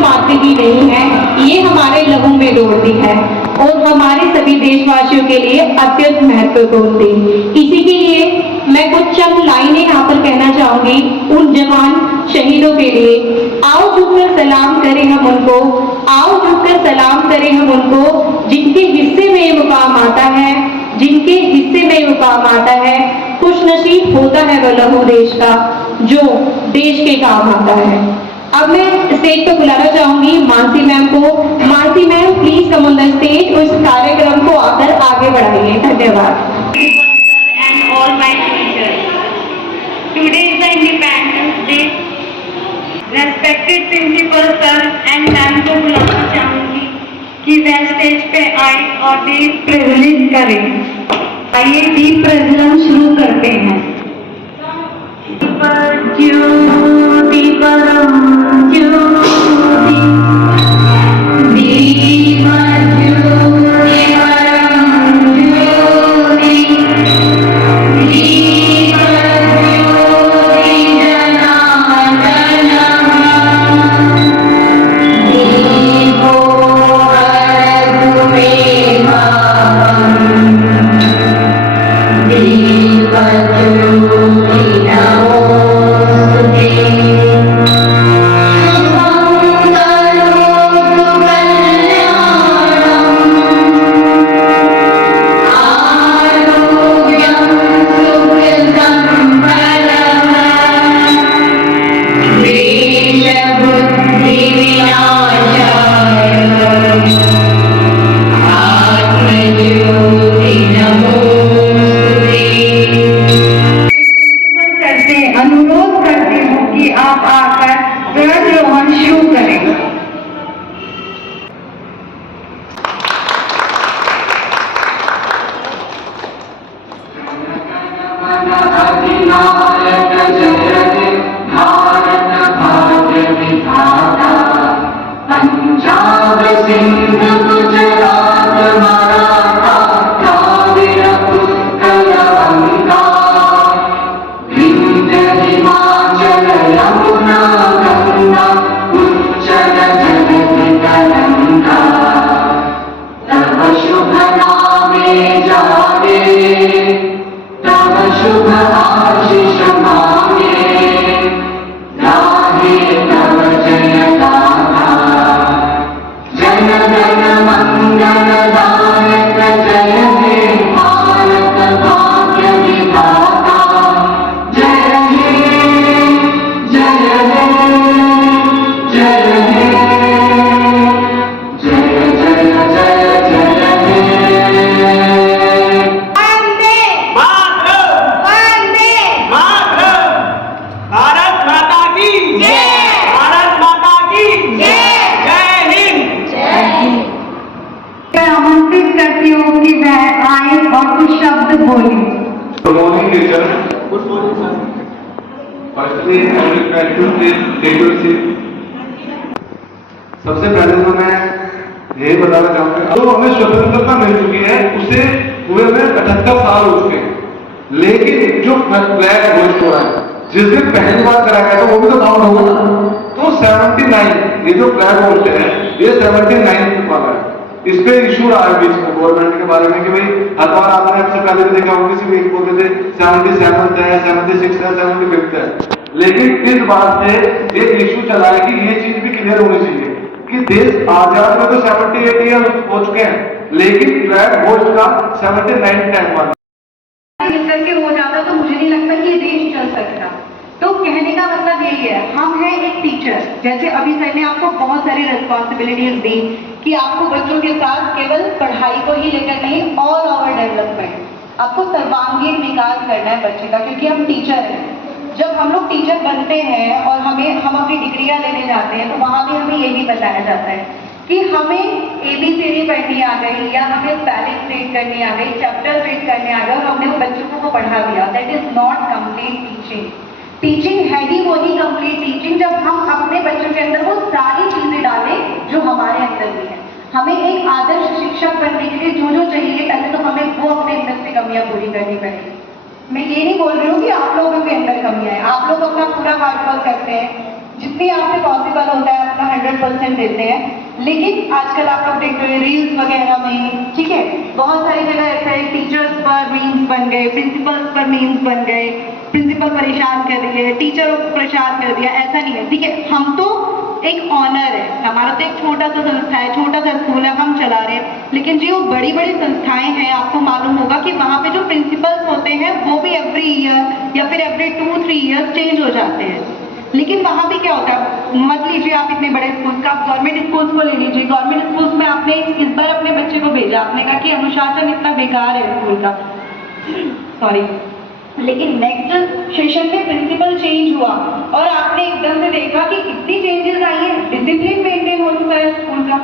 मात्र ही नहीं है, ये हमारे लहू में दौड़ती है और हमारे सभी देशवासियों के लिए अत्यंत महत्वपूर्ण थी। इसी के लिए मैं कुछ चंद लाइनें यहाँ पर कहना चाहूंगी उन जवान शहीदों के लिए। आओ झुककर सलाम करें हम उनको, आओ झुककर सलाम करें हम उनको, जिनके हिस्से में ये मुकाम आता है, जिनके हिस्से में मुकाम आता है। खुशनसीब होता है वह लहू देश का जो देश के काम आता है। अब मैं स्टेज पर बुलाना चाहूंगी मानसी मैम को। Mansi ma'am please come on the stage और इस कार्यक्रम को आकर आगे बढ़ाइए। धन्यवाद। And all my teachers. Today is the Independence Day. Respected principal sir and ma'am को बुलाना चाहूंगी कि वह स्टेज पे आए और दीप प्रज्वलित करें। आइए दीप प्रज्वलन शुरू करते हैं। ज्योति परम ज्योति, दीप ज्योति परम ज्योति, दीप ज्योति जनार्दन, दीपो हरतु मे भावम्, दीप ज्योति नमोस्तुते। अनुरोध करती हूँ कि आप आकर ध्वजारोहण शुरू करें। पंजाब सिंध गुजरात मराठा द्राविड़ उत्कल गंगा, विंध्य हिमाचल यमुना गंगा, उच्चल जगति तरंगा। तव शुभ नामे जागे, तव शुभ आशीष मांगे, गाहे तव जय गाथा। जन गण मंगलदायक जय हे भारत भाग्य विधाता। जय हे जय हे जय हे, जय जय जय जय हे। वंदे मातरम, वंदे मातरम। भारत माता की जय, भारत माता की जय। जय हिंद। मैं आमंत्रित करती हूँ कि वह आए और कुछ शब्द बोले। Good morning, teacher. Good morning sir. Firstly, I will request you please take your seat. सबसे पहले तो मैं यही बताना चाहूंगा जो हमें स्वतंत्रता मिल चुकी है उसे हुए हमें 78 साल हो चुके हैं, लेकिन जो फ्लैग होस्ट हो रहा है जिस दिन पहली बार कराया गया था वो भी तो काउंट होगा ना। तो 79 ये जो फ्लैग होस्ट है ये 79 वाला है। इस पे इशू रहा है बीच में गवर्नमेंट के बारे में कि भाई हर बार आपने आपसे पहले भी देखा होगा किसी भी एक बोलते थे 77 है, 76 है, 75 है, लेकिन इस बात से एक इशू चला है कि ये चीज भी क्लियर होनी चाहिए कि देश आजाद में तो 78 ईयर हो चुके हैं, लेकिन फ्लैग होस्ट का 79 टाइम वाला मिलकर के हो जाता तो मुझे नहीं लगता कि ये देश चल सकता। तो कहने का मतलब यही है, हम हैं एक टीचर, जैसे अभी सर ने आपको बहुत सारी रिस्पॉन्सिबिलिटीज दी कि आपको बच्चों के साथ केवल पढ़ाई को ही लेकर नहीं, ऑल ओवर डेवलपमेंट, आपको सर्वांगीण विकास करना है बच्चे का, क्योंकि हम टीचर हैं। जब हम लोग टीचर बनते हैं और हम अपनी डिग्रियां लेने जाते हैं तो वहां भी हमें यही बताया जाता है कि हमें ABCD पढ़नी आ गई या हमें स्पेलिंग रीड करनी आ गई, चैप्टर रीड करने आ गए और हमने वो बच्चों को पढ़ा दिया। That is not complete teaching. Teaching है ही वही कंप्लीट टीचिंग जब हम अपने बच्चों के अंदर वो सारी चीजें डालें जो हमारे अंदर भी है। हमें एक आदर्श शिक्षक बनने के लिए जो जो चाहिए पहले तो हमें वो अपने अंदर से कमियां पूरी करनी पड़ेगी। मैं ये नहीं बोल रही हूँ कि आप लोगों के अंदर कमियां हैं, आप लोग अपना पूरा हार्ड वर्क करते हैं, जितनी आपसे पॉसिबल होता है अपना 100% देते हैं। लेकिन आजकल आप लोग देख रहे हो रील्स वगैरह में, ठीक है, बहुत सारी जगह ऐसा है, टीचर्स पर मीम्स बन गए, प्रिंसिपल्स पर मीम्स बन गए, प्रिंसिपल परेशान कर दिए, टीचर को परेशान कर दिया। ऐसा नहीं है, ठीक है, हम तो एक ऑनर है, हमारा तो एक छोटा सा संस्था है, छोटा सा स्कूल है, हम चला रहे हैं। लेकिन जो बड़ी बड़ी संस्थाएं हैं, आपको मालूम होगा कि वहाँ पे जो प्रिंसिपल्स होते हैं वो भी एवरी ईयर या फिर एवरी 2-3 ईयर्स चेंज हो जाते हैं। लेकिन वहाँ भी क्या होता है, मत लीजिए आप इतने बड़े स्कूल का, गवर्नमेंट स्कूल्स को ले लीजिए। गवर्नमेंट स्कूल्स में आपने इस बार अपने बच्चे को भेजा, आपने कहा कि अनुशासन इतना बेकार है स्कूल का, सॉरी, लेकिन नेक्स्ट सेशन में प्रिंसिपल चेंज हुआ और आपने एकदम से देखा कि कितनी चेंजेस आई है, डिसिप्लिन मेंटेन हो चुका है स्कूल का।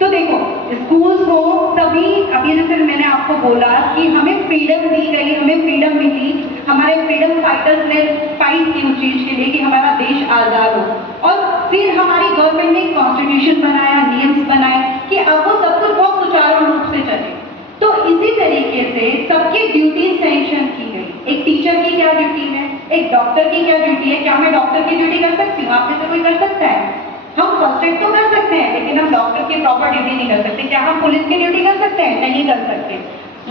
तो देखो, स्कूल्स हो सभी, अभी जैसे मैंने आपको बोला कि हमें फ्रीडम दी गई, हमें फ्रीडम मिली, हमारे फ्रीडम फाइटर्स ने फाइट की उस चीज के लिए कि हमारा देश आजाद हो। और फिर हमारी गवर्नमेंट ने कॉन्स्टिट्यूशन बनाया, नियम बनाए कि अब वो सब कुछ बहुत सुचारू रूप से चले। तो इसी तरीके से सबकी ड्यूटी सैंक्शन की गई। एक टीचर की क्या ड्यूटी है, एक डॉक्टर की क्या ड्यूटी है। क्या मैं डॉक्टर की ड्यूटी कर सकती हूँ? आप में से कोई कर सकता है? हम फर्स्ट एड तो कर सकते हैं, लेकिन हम डॉक्टर की प्रॉपर ड्यूटी नहीं कर सकते। क्या हम पुलिस की ड्यूटी कर सकते हैं? नहीं कर सकते।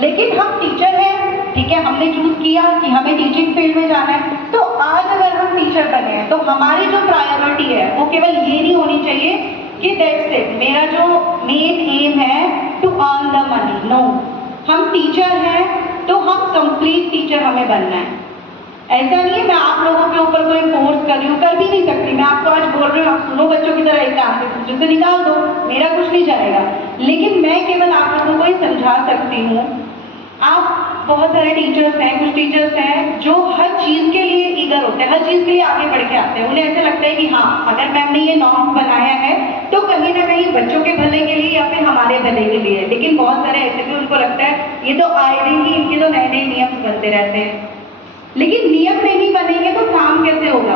लेकिन हम टीचर हैं, ठीक है, हमने चूज किया कि हमें टीचिंग फील्ड में जाना है। तो आज अगर हम टीचर बने हैं तो हमारी जो प्रायोरिटी है वो केवल ये नहीं होनी चाहिए कि दैट्स इट, मेरा जो मेन एम है to earn the money. No, हम टीचर हैं तो हम कंप्लीट टीचर हमें बनना है। ऐसा नहीं है मैं आप लोगों के ऊपर कोई फोर्स कर रही हूँ, कर भी नहीं सकती। मैं आपको आज बोल रही हूँ, आप सुनो बच्चों की तरह, एक काम से पूछे से निकाल दो, मेरा कुछ नहीं जाएगा। लेकिन मैं केवल आप लोगों को ही समझा सकती हूँ। आप बहुत सारे टीचर्स हैं, कुछ टीचर्स हैं जो हर चीज के लिए ईगर होते हैं, हर चीज के लिए आगे बढ़ के आते हैं। उन्हें ऐसा लगता है कि हाँ, अगर मैम ने ये नॉर्म्स बनाया है तो कहीं ना कहीं बच्चों के भले के लिए या फिर हमारे भले के लिए है। लेकिन बहुत सारे ऐसे भी उनको लगता है ये तो आए दिन ही इनके तो नए नए नियम बनते रहते हैं। लेकिन नियम नहीं बनेंगे तो काम कैसे होगा?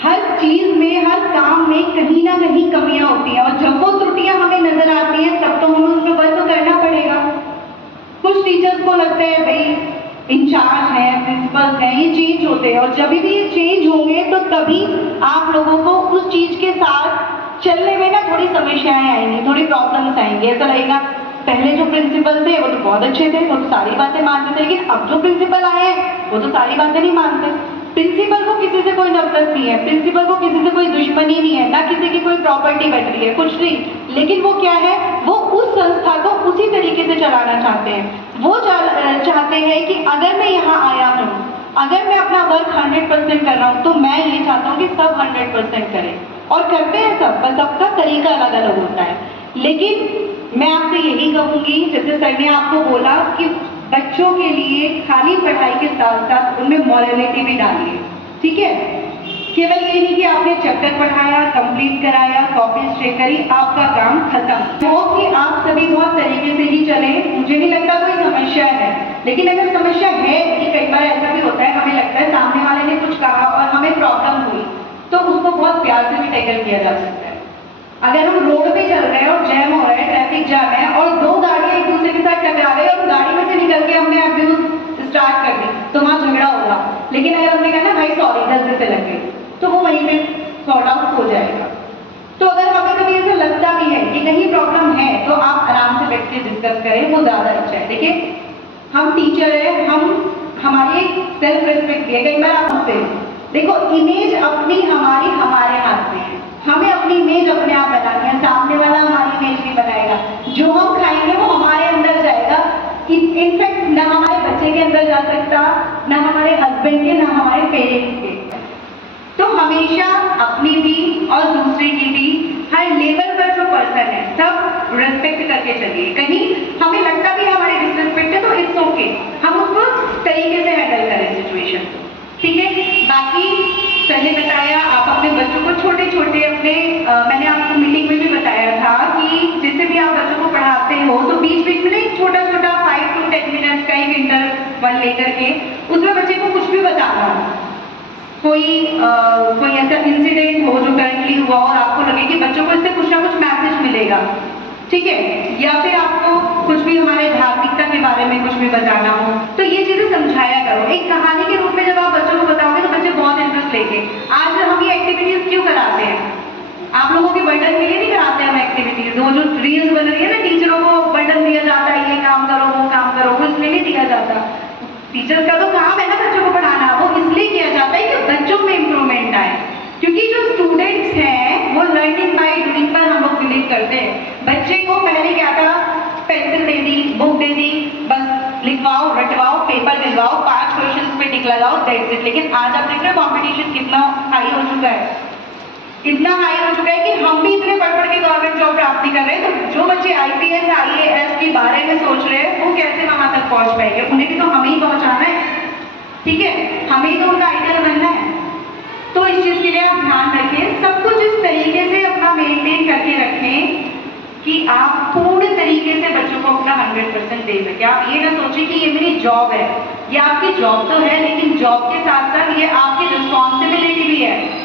हर चीज में, हर काम में कहीं ना कहीं कमियां होती हैं और जब वो त्रुटियां हमें नजर आती हैं तब तो हमें उसमें वर्क तो करना पड़ेगा। कुछ टीचर्स को लगता है भाई इंचार्ज है, प्रिंसिपल्स हैं, ये चेंज होते हैं और जब भी ये चेंज होंगे तो तभी आप लोगों को उस चीज के साथ चलने में ना थोड़ी समस्याएं आएंगी, थोड़ी प्रॉब्लम्स आएंगी। ऐसा लगेगा पहले जो प्रिंसिपल थे वो तो बहुत अच्छे थे, वो तो सारी बातें मानते थे, लेकिन अब जो प्रिंसिपल आए हैं वो तो सारी बातें नहीं मानते। प्रिंसिपल को किसी से कोई नफरत नहीं है, प्रिंसिपल को किसी से कोई दुश्मनी नहीं है, ना किसी की कोई प्रॉपर्टी बट रही है, कुछ नहीं। लेकिन वो क्या है, वो उस संस्था को उसी तरीके से चलाना चाहते हैं। वो चाहते हैं कि अगर मैं यहाँ आया हूँ, अगर मैं अपना वर्क 100% कर रहा हूँ तो मैं ये चाहता हूँ कि सब 100% करें। और करते हैं सब, पर सबका तरीका अलग अलग होता है। लेकिन मैं आपसे यही कहूंगी, जैसे सर ने आपको बोला कि बच्चों के लिए खाली पढ़ाई के साथ साथ उनमें मॉरलिटी भी डालिए, ठीक है। केवल ये नहीं कि आपने चैप्टर पढ़ाया, कंप्लीट कराया, कॉपी चेक करी, आपका काम खत्म। वो कि आप सभी बहुत तरीके से ही चले, मुझे नहीं लगता कोई समस्या है। लेकिन अगर समस्या है, कि कई बार ऐसा भी होता है, हमें लगता है सामने वाले ने कुछ कहा और हमें प्रॉब्लम हुई, तो उसको बहुत प्यार से भी टैकल किया जा सकता है। अगर हम रोड पे चल रहे हैं और जैम हो रहा है, ट्रैफिक जाम है और दो गाड़ियां एक दूसरे के साथ टकरा गई और गाड़ी में से निकल के हमने अब्यूज स्टार्ट कर दी, तो वहां झगड़ा होगा। लेकिन अगर हमने कहा ना भाई सॉरी, गलती से लग गई, तो वो वहीं पे सॉर्ट आउट हो जाएगा। तो अगर हमें कभी ऐसा लगता भी है कि कहीं प्रॉब्लम है तो आप आराम से बैठ के डिस्कस करें, वो ज्यादा अच्छा है। देखिए, हम टीचर है, हमारी सेल्फ रिस्पेक्ट भी है। कई बार आपसे देखो, इमेज अपनी हमारी हमारे हाथ में है, हमें अपनी इमेज अपने आप बनानी है, सामने वाला हमारी इमेज नहीं बनाएगा। जो हम खाएंगे वो हमारे अंदर जाएगा। इनफैक्ट ना हमारे बच्चे के अंदर जा सकता, ना हमारे हस्बैंड के, ना हमारे पेरेंट्स के। तो हमेशा अपनी भी और दूसरे की भी, हर लेवल पर जो पर्सन है सब रेस्पेक्ट करके चलिए। कहीं हमें लगता भी हमारी डिसरिस्पेक्ट है तो इट्स ओके, हम उसको तरीके से हैंडल करें सिचुएशन, ठीक है। बाकी सर ने बताया, आप अपने बच्चों को छोटे छोटे अपने मैंने आपको मीटिंग में भी बताया था कि जैसे भी आप बच्चों को पढ़ाते हो तो बीच बीच में एक छोटा छोटा 5 to 10 मिनट्स का एक इंटरवल लेकर के उसमें बच्चे को कुछ भी बताना हो। कोई ऐसा इंसिडेंट हो जो करंटली हुआ और आपको लगे कि बच्चों को इससे कुछ ना कुछ मैसेज मिलेगा, ठीक है, या फिर आपको कुछ भी हमारे धार्मिकता के बारे में कुछ भी बताना हो, तो ये चीजें समझाया करो। एक कहानी के रूप में जब आप बच्चों को बताओगे तो बच्चे बहुत इंटरेस्ट लेंगे। आज हम ये एक्टिविटीज क्यों बर्डन के लिए नहीं कराते हम एक्टिविटीज, वो जो रील्स बन रही है ना, टीचरों को बर्डन दिया जाता है, ये काम करो वो काम करो, वो इसलिए नहीं दिया जाता। टीचर्स का तो काम है ना बच्चों को पढ़ाना, वो इसलिए किया जाता है कि बच्चों में इंप्रूवमेंट आए, क्योंकि जो स्टूडेंट्स हैं वो लर्निंग बाय डूइंग पर हम लोग बिलीव करते हैं। बच्चे को पहले क्या था, पेंसिल दे दी, बुक दे दी, बस लिखवाओ रटवाओ पेपर दिलवाओ 5 क्वेश्चंस पे टिक लगाओ, दैट्स इट। लेकिन आज आप देख रहे हो कंपटीशन कितना हाई हो चुका है, इतना हाई हो चुका है कि हम भी इतने पढ़ के गवर्नमेंट जॉब प्राप्त नहीं कर रहे हैं। तो जो बच्चे IPS IAS के बारे में सोच रहे हैं वो कैसे वहां तक पहुंच पाएंगे, उन्हें भी तो हमें ही पहुंचाना है, ठीक है, हमें ही तो उनका आइडियल बनना है। तो इस चीज के लिए आप ध्यान रखें, सब कुछ इस तरीके से अपना मेंटेन करके रखें कि आप पूर्ण तरीके से बच्चों को अपना 100% दे सके। आप ये ना सोचें कि ये मेरी जॉब है, ये आपकी जॉब तो है, लेकिन जॉब के साथ साथ ये आपकी रिस्पॉन्सिबिलिटी भी है